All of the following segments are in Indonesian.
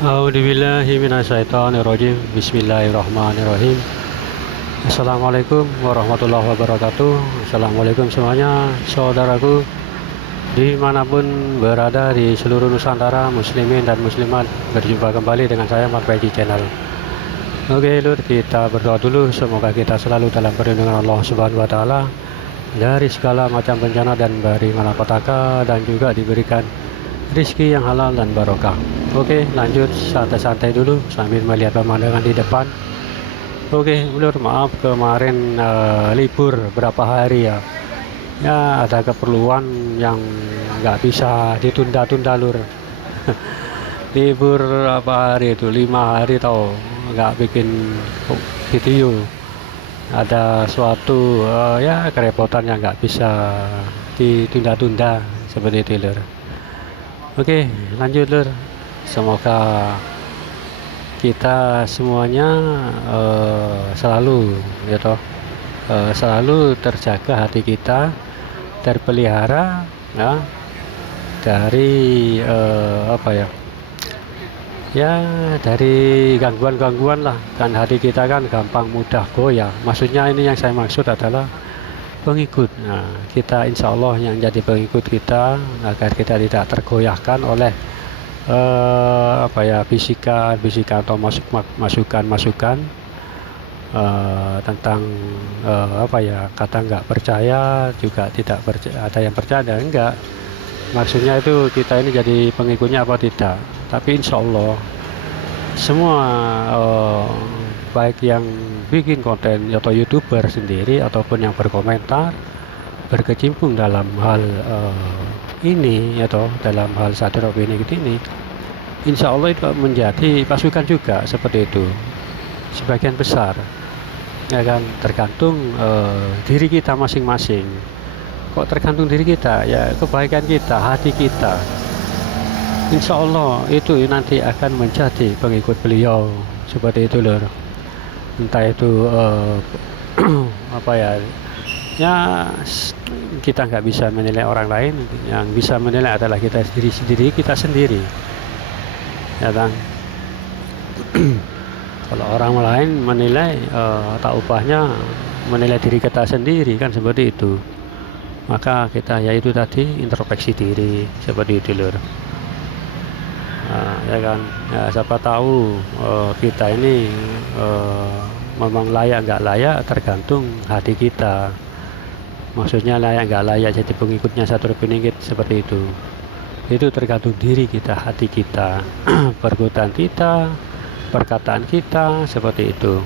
A'udzubillahi minasyaitonirrajim. Bismillahirrahmanirrahim. Assalamualaikum warahmatullahi wabarakatuh. Assalamualaikum semuanya, saudaraku dimanapun berada di seluruh Nusantara, muslimin dan muslimat. Berjumpa kembali dengan saya Mat Baiji Channel. Oke lur, kita berdoa dulu. Semoga kita selalu dalam perlindungan Allah Subhanahu wa Ta'ala dari segala macam bencana dan dari malapetaka, dan juga diberikan rizki yang halal dan barokah. Oke, lanjut santai-santai dulu sambil melihat pemandangan di depan. Oke lur, maaf kemarin libur berapa hari ya. Ya ada keperluan yang nggak bisa ditunda-tunda lur. Libur apa hari itu, 5 hari tau nggak bikin video. Ada suatu ya kerepotan yang nggak bisa ditunda-tunda seperti itu lur. Oke, lanjut lur. Semoga kita semuanya selalu ya toh, selalu terjaga hati kita, terpelihara ya dari dari gangguan-gangguan lah. Kan hati kita kan gampang mudah goyah. Maksudnya ini yang saya maksud adalah pengikut. Nah, kita insya Allah yang jadi pengikut kita, agar kita tidak tergoyahkan oleh bisikan atau masukan tentang kata nggak percaya, juga tidak percaya, ada yang percaya ada enggak. Maksudnya itu kita ini jadi pengikutnya apa tidak. Tapi insya Allah semua baik yang bikin konten atau YouTuber sendiri ataupun yang berkomentar berkecimpung dalam hal ini atau dalam hal sadar opini ini, insya Allah itu menjadi pasukan juga seperti itu. Sebagian besar ya kan, tergantung diri kita masing-masing. Kok tergantung diri kita? Ya kebaikan kita, hati kita, insya Allah itu nanti akan menjadi pengikut beliau seperti itu lor. Entah itu ya kita nggak bisa menilai orang lain. Yang bisa menilai adalah kita sendiri ya kan. Kalau orang lain menilai tak upahnya menilai diri kita sendiri kan, seperti itu. Maka kita yaitu tadi introspeksi diri seperti itu lur. Ya kan, ya, siapa tahu kita ini memang layak nggak layak tergantung hati kita. Maksudnya layak nggak layak jadi pengikutnya satu peningkit seperti itu tergantung diri kita, hati kita, perbuatan kita, perkataan kita seperti itu.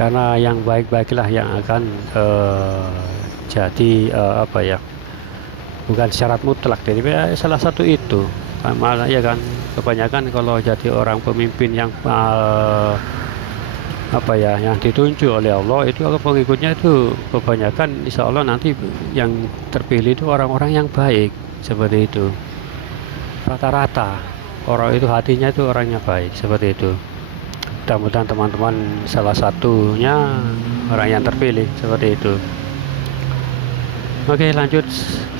Karena yang baik-baiklah yang akan jadi bukan syarat mutlak, jadi salah satu itu. Malah ya kan, kebanyakan kalau jadi orang pemimpin yang yang ditunjuk oleh Allah itu, kalau pengikutnya itu kebanyakan insya Allah nanti yang terpilih itu orang-orang yang baik seperti itu. Rata-rata orang itu hatinya itu orangnya baik seperti itu. Mudah-mudahan teman-teman salah satunya orang yang terpilih seperti itu. Oke lanjut,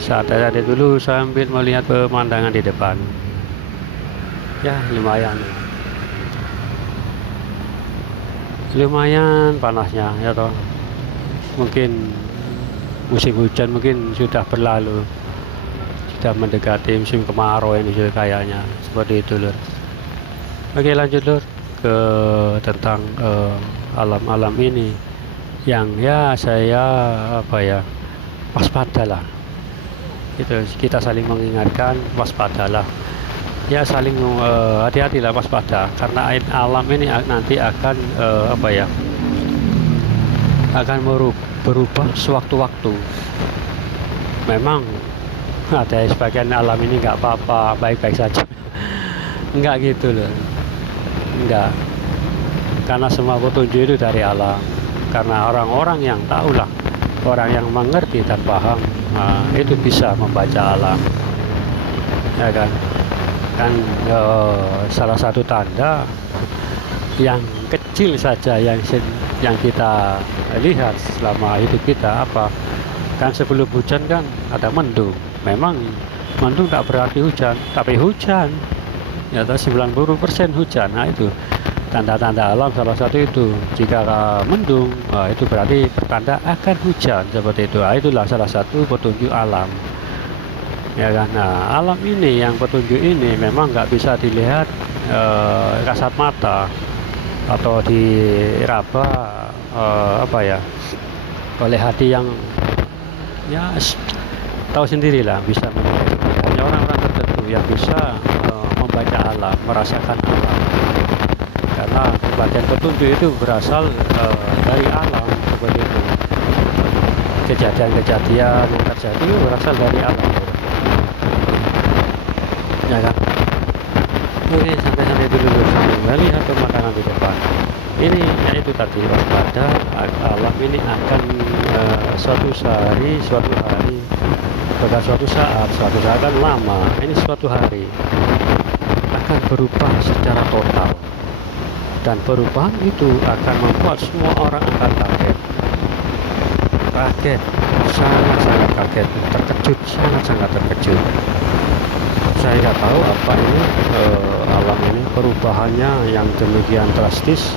saat tadi dulu sambil melihat pemandangan di depan. Ya lumayan panasnya ya toh. Mungkin musim hujan mungkin sudah berlalu, sudah mendekati musim kemarau ini kayaknya seperti itu lur. Oke lanjut lur ke tentang alam-alam ini yang ya saya waspadalah. Kita saling mengingatkan, waspadalah. Ya saling hati-hatilah, waspada, karena alam ini nanti akan akan berubah sewaktu-waktu. Memang ada sebagian alam ini nggak apa-apa, baik-baik saja. Enggak gitu loh, enggak. Karena semua petunjuk itu dari alam. Karena orang-orang yang tahulah, orang yang mengerti dan paham, itu bisa membaca alam ya kan. Salah satu tanda yang kecil saja yang kita lihat selama hidup kita apa kan, sebelum hujan kan ada mendung. Memang mendung tak berarti hujan, tapi hujan ya 90% hujan. Nah itu tanda-tanda alam salah satu itu. Jika mendung, itu berarti pertanda akan hujan seperti itu. Nah, itulah salah satu petunjuk alam. Ya kan, nah alam ini yang petunjuk ini memang nggak bisa dilihat kasat mata atau diraba apa ya, oleh hati yang ya tahu sendirilah bisa menilai sendiri. Hanya orang-orang tertentu yang bisa membaca alam, merasakan alam, karena bagian petunjuk itu berasal dari alam seperti itu. Kejadian-kejadian yang terjadi itu berasal dari alam, ya kan. Oke, santai-santai dulu sambil melihat pemandangan di depan. Ini yaitu tadi waspada, alam ini akan suatu hari, bukan suatu saat kan lama, ini suatu hari akan berubah secara total, dan perubahan itu akan membuat semua orang akan kaget, sangat-sangat kaget, terkejut, sangat-sangat terkejut. Saya nggak tahu apa ini alam ini perubahannya yang demikian drastis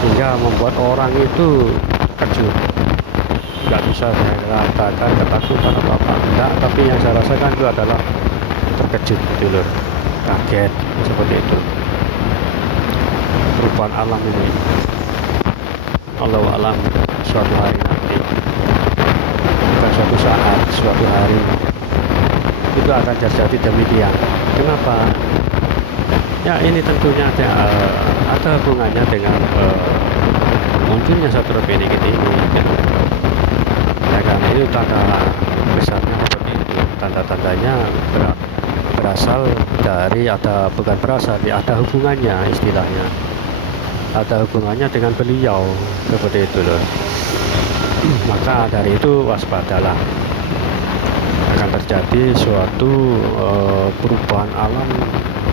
hingga membuat orang itu terkejut. Nggak bisa saya katakan ketakutan atau apa enggak, tapi yang saya rasakan itu adalah terkejut gitu loh, kaget seperti itu. Perubahan alam ini, Allahu alam, suatu hari nanti, bukan suatu saat, suatu hari itu akan terjadi demikian. Kenapa? Ya ini tentunya ada hubungannya dengan munculnya satu benih ini kan. Ya kan, itu tanda besarnya seperti itu. Tanda-tandanya berasal dari ada hubungannya, istilahnya ada hubungannya dengan beliau seperti itu loh. Maka dari itu waspadalah, akan terjadi suatu perubahan alam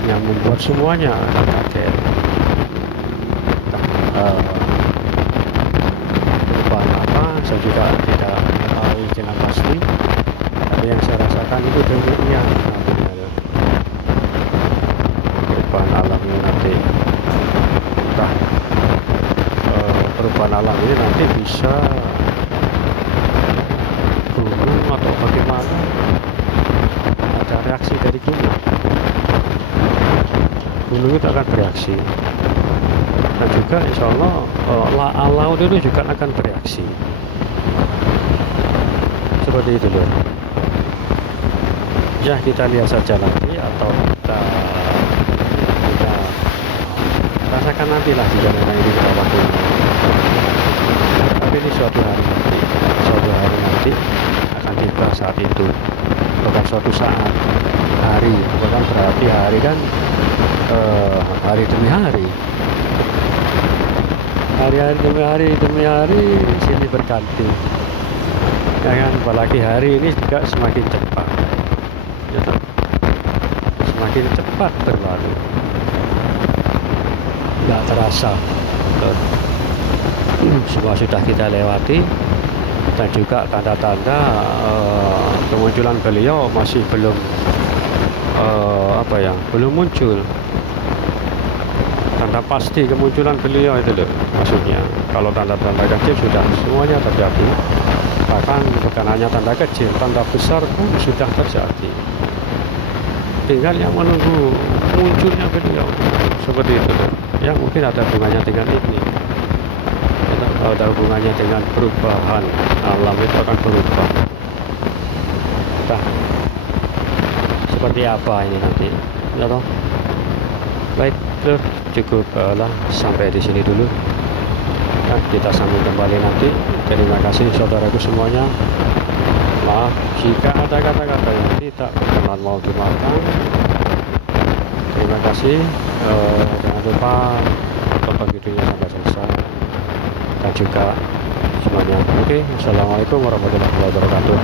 yang membuat semuanya akan kaget. Perubahan apa saya juga tidak mengetahui dengan pasti, tapi yang saya rasakan itu demikian. Perubahan alam ini nanti, perubahan alam ini nanti bisa gunung atau bagaimana, ada reaksi dari gunung itu akan bereaksi, dan juga insya Allah laut itu juga akan bereaksi seperti itu loh. Ya kita lihat saja nanti, atau kita rasakan nantilah jika memang ini kita waktu. Tapi ini suatu hari nanti akan tiba saat itu, bukan suatu saat, hari, bukan berarti hari kan hari demi hari, hari demi hari sini berganti, ya kan. Apalagi hari ini juga semakin cepat, ya, semakin cepat berlalu, nggak terasa. Semua sudah kita lewati, dan juga tanda-tanda kemunculan beliau masih belum belum muncul. Tanda pasti kemunculan beliau itu loh, maksudnya kalau tanda-tanda kecil sudah semuanya terjadi, bahkan bukan hanya tanda kecil, tanda besar pun sudah terjadi, tinggal yang menunggu munculnya beliau seperti itu loh. Ya mungkin ada hubungannya dengan ini, ada hubungannya dengan perubahan alam, itu akan berubah. Nah, seperti apa ini nanti, ya toh. Baik, cukup lah sampai di sini dulu. Nah, kita sambung kembali nanti. Terima kasih saudaraku semuanya. Maaf jika ada kata-kata yang tidak berkenan mau dimaafkan. Terima kasih. Jangan lupa tonton videonya sampai selesai, dan juga semuanya. Oke, assalamualaikum warahmatullahi wabarakatuh.